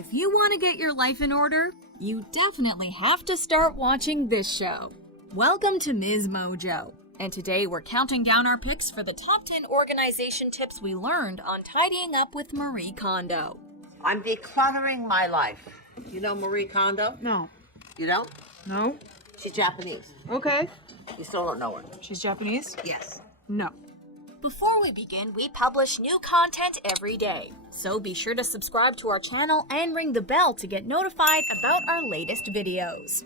If you want to get your life in order, you definitely have to start watching this show. Welcome to Ms. Mojo, and today we're counting down our picks for the top 10 organization tips we learned on tidying up with Marie Kondo. I'm decluttering my life. You know Marie Kondo? No. You don't? No? She's Japanese. Okay. You still don't know her? She's Japanese? Yes. No. Before we begin, we publish new content every day, so be sure to subscribe to our channel and ring the bell to get notified about our latest videos.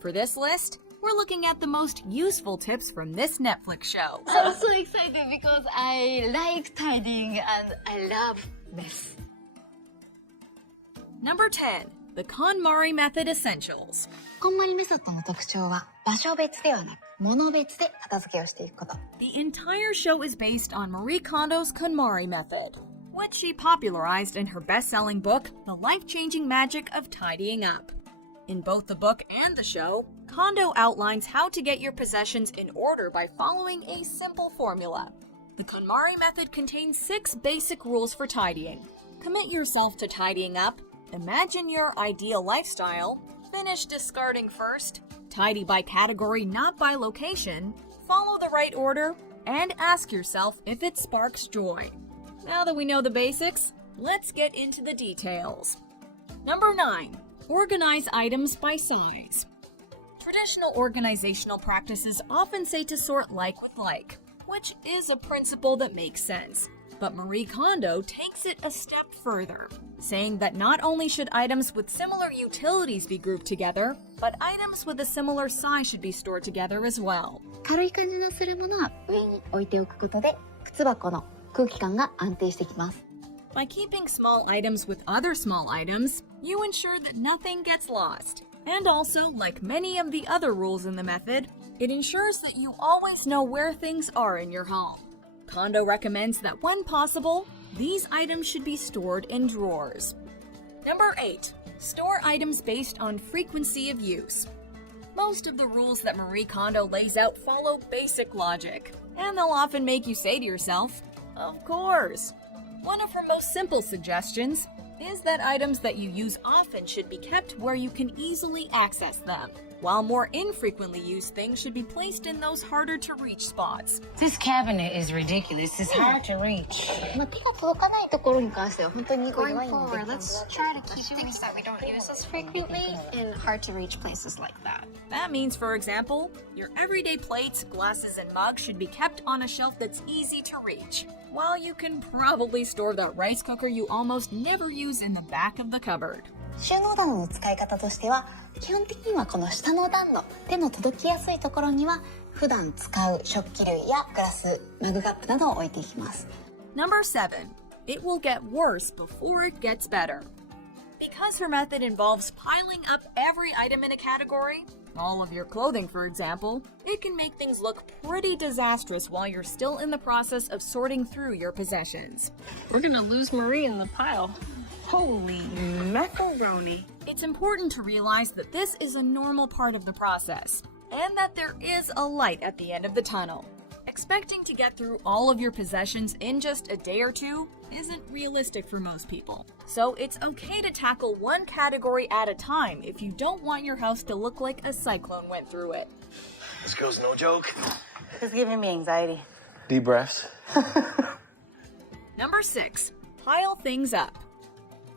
For this list, we're looking at the most useful tips from this Netflix show. I'm so excited because I like tidying and I love mess. Number 10. The Konmari Method Essentials. こんまりメソッドの特徴は場所別ではなく物別で片付けをしていくこと。 The entire show is based on Marie Kondo's Konmari Method, which she popularized in her best-selling book, The Life-Changing Magic of Tidying Up. In both the book and the show, Kondo outlines how to get your possessions in order by following a simple formula. The Konmari Method contains 6 basic rules for tidying. Commit yourself to tidying up, imagine your ideal lifestyle, finish discarding first, tidy by category not by location, follow the right order, and ask yourself if it sparks joy. Now that we know the basics, let's get into the details. Number 9. Organize items by size. Traditional organizational practices often say to sort like with like, which is a principle that makes sense. But Marie Kondo takes it a step further, saying that not only should items with similar utilities be grouped together, but items with a similar size should be stored together as well. 軽い感じのするものは上に置いておくことで靴箱の空気感が安定してきます。 By keeping small items with other small items, you ensure that nothing gets lost. And also, like many of the other rules in the method, it ensures that you always know where things are in your home. Kondo recommends that when possible, these items should be stored in drawers. Number 8. Store items based on frequency of use. Most of the rules that Marie Kondo lays out follow basic logic, and they'll often make you say to yourself, of course. One of her most simple suggestions is that items that you use often should be kept where you can easily access them, while more infrequently used things should be placed in those harder to reach spots. This cabinet is ridiculous. It's hard to reach. まあ、手が届かないところに関しては本当に弱いんで。 Going forward, let's try to keep things that we don't use as frequently in hard-to-reach places like that. That means, for example, your everyday plates, glasses, and mugs should be kept on a shelf that's easy to reach, while you can probably store that rice cooker you almost never use in the back of the cupboard. 収納棚の使い方としては基本的にはこの下の段の手の届きやすいところには普段使う食器類やグラス、マグカップなどを置いていきます。 Number 7. It will get worse before it gets better. Because her method involves piling up every item in a category, all of your clothing for example, it can make things look pretty disastrous while you're still in the process of sorting through your possessions. We're gonna lose Marie in the pile. Holy macaroni. It's important to realize that this is a normal part of the process, and that there is a light at the end of the tunnel. Expecting to get through all of your possessions in just a day or two isn't realistic for most people. So it's okay to tackle one category at a time if you don't want your house to look like a cyclone went through it. This girl's no joke. It's giving me anxiety. Deep breaths. Number 6. Pile things up.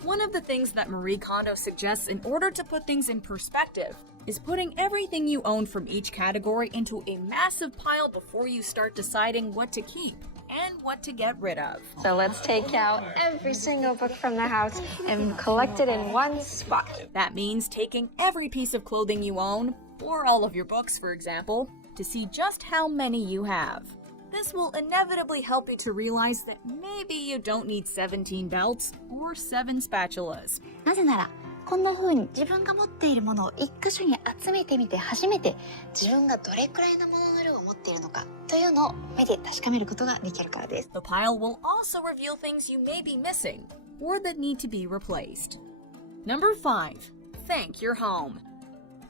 One of the things that Marie Kondo suggests in order to put things in perspective is putting everything you own from each category into a massive pile before you start deciding what to keep and what to get rid of. So let's take out every single book from the house and collect it in one spot. That means taking every piece of clothing you own, or all of your books for example, to see just how many you have. This will inevitably help you to realize that maybe you don't need 17 belts or 7 spatulas. なぜならこんな風に自分が持っているものを一箇所に集めてみて初めて自分がどれくらいのものの量を持っているのかというのを目で確かめることができるからです。 The pile will also reveal things you may be missing or that need to be replaced. Number 5. Thank your home.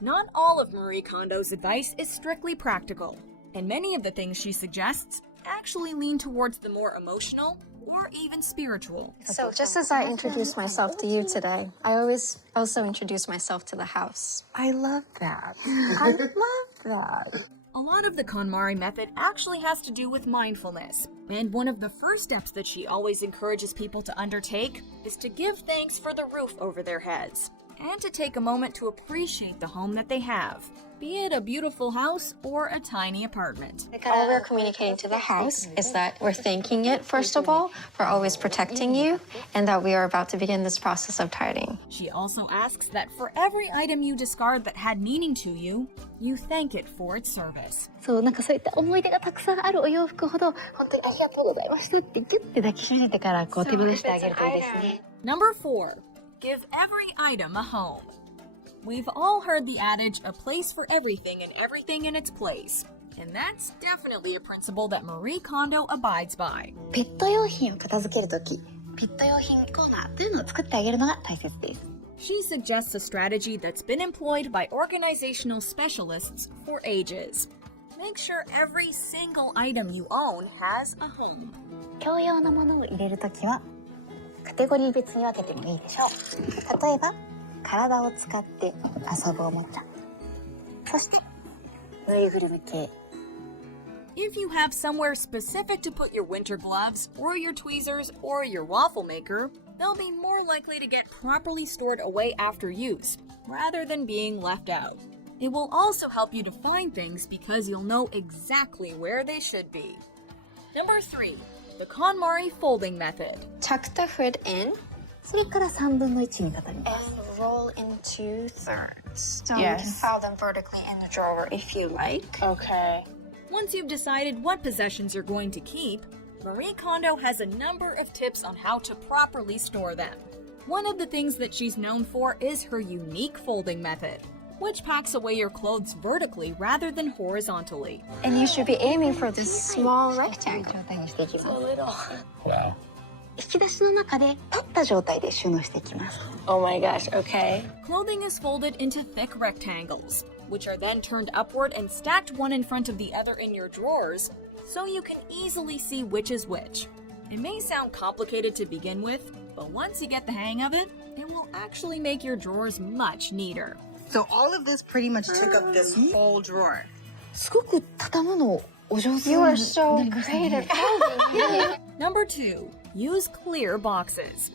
Not all of Marie Kondo's advice is strictly practical, and many of the things she suggests actually lean towards the more emotional or or even spiritual. So just as I introduced myself to you today, I always also introduce myself to the house. I love that. I love that. A lot of the KonMari method actually has to do with mindfulness, and one of the first steps that she always encourages people to undertake is to give thanks for the roof over their heads, and to take a moment to appreciate the home that they have, be it a beautiful house or a tiny apartment. All we're communicating to the house is that we're thanking it, first of all, for always protecting you, and that we are about to begin this process of tidying. She also asks that for every item you discard that had meaning to you, you thank it for its service. そう、なんかそういった思い出がたくさんあるお洋服ほど、本当にありがとうございましたってギュッて抱きしめてからこう手放してあげるといいですね。Number 4. Give every item a home. We've all heard the adage, a place for everything and everything in its place. And that's definitely a principle that Marie Kondo abides by. ペット用品を片付けるとき、ペット用品コーナーというのを作ってあげるのが大切です。She suggests a strategy that's been employed by organizational specialists for ages. Make sure every single item you own has a home. 共用のものを入れるときは、カテゴリー別に分けてもいいでしょう。例えば、体を使って遊ぶおもちゃ。そして、ぬいぐるみ系。If you have somewhere specific to put your winter gloves, or your tweezers, or your waffle maker, they'll be more likely to get properly stored away after use, rather than being left out. It will also help you to find things because you'll know exactly where they should be. Number 3. The KonMari folding method. Tuck the hood in それから3分の1に畳みます。 and roll into thirds. So Yes. you can file them vertically in the drawer if you like. Okay. Once you've decided what possessions you're going to keep, Marie Kondo has a number of tips on how to properly store them. One of the things that she's known for is her unique folding method, which packs away your clothes vertically rather than horizontally. And you should be aiming for this small rectangle. 状態にしていきます。 Wow. 引き出しの中で立った状態で収納していきます。 Oh my gosh, okay. Clothing is folded into thick rectangles, which are then turned upward and stacked one in front of the other in your drawers, so you can easily see which is which. It may sound complicated to begin with, but once you get the hang of it, it will actually make your drawers much neater. So all of this pretty much took up this whole drawer. すごく畳むのお上手 You に are な so りましたね creative. Number 2. Use clear boxes.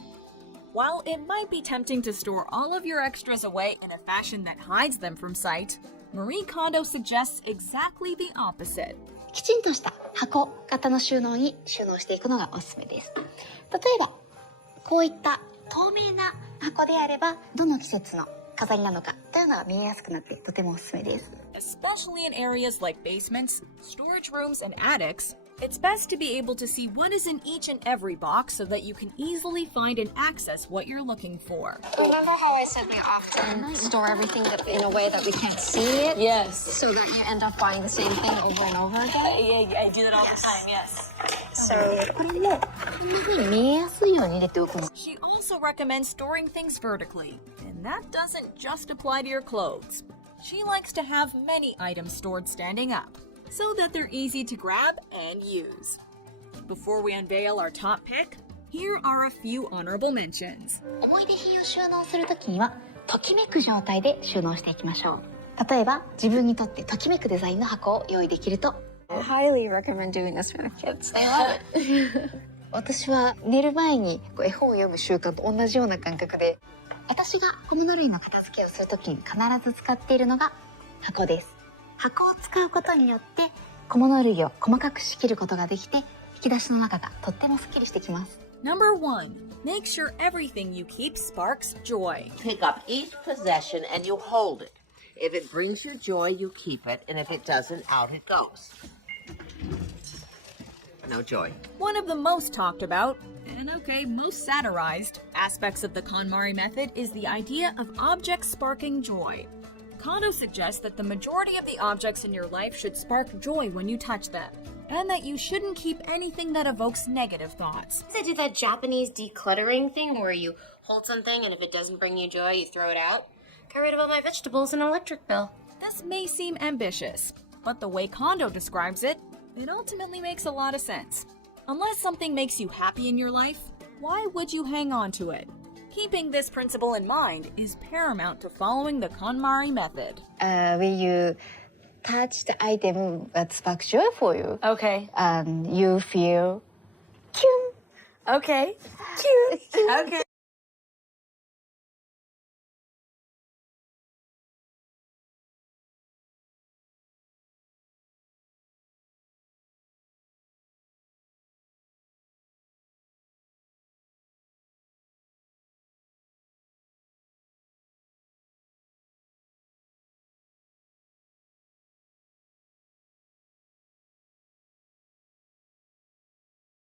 While it might be tempting to store all of your extras away in a fashion that hides them from sight, Marie Kondo suggests exactly the opposite. きちんとした箱型の収納に収納していくのがおすすめです。例えば、こういった透明な箱であれば、どの季節の飾りなのかというのが見えやすくなってとてもおすすめです。 Especially in areas like basements, storage rooms, and attics, it's best to be able to see what is in each and every box so that you can easily find and access what you're looking for. Remember how I said we often store everything in a way that we can't see it? Yes. So that you end up buying the same thing over and over again? Yeah, I do that all the time, yes. So これもこんな風に見えやすいように入れておくの。 She also recommends storing things vertically, and that doesn't just apply to your clothes. She likes to have many items stored standing up, so that they're easy to grab and use. Before we unveil our top pick, here are a few honorable mentions. 思い出品を収納するときには、ときめく状態で収納していきましょう。例えば、自分にとってときめくデザインの箱を用意できると。 I highly recommend doing this for the kids. They love it. 私は寝る前に絵本を読む習慣と同じような感覚で、私が小物類の片付けをするときに必ず使っているのが箱です。箱を使うことによって小物類を細かく仕切ることができて、引き出しの中がとってもスッキリしてきます。 Number 1. Make sure everything you keep sparks joy. Pick up each possession and you hold it. If it brings you joy, you keep it, and if it doesn't, out it goes. No joy. One of the most talked about, and most satirized, aspects of the KonMari method is the idea of objects sparking joy. Kondo suggests that the majority of the objects in your life should spark joy when you touch them, and that you shouldn't keep anything that evokes negative thoughts. I do that Japanese decluttering thing where you hold something and if it doesn't bring you joy, you throw it out. Got rid of all my vegetables and an electric bill. This may seem ambitious, but the way Kondo describes it, it ultimately makes a lot of sense. Unless something makes you happy in your life, why would you hang on to it? Keeping this principle in mind is paramount to following the KonMari method. When you touch the item that sparks joy for you, Okay. you feel, kyun. Okay. Cute. Okay.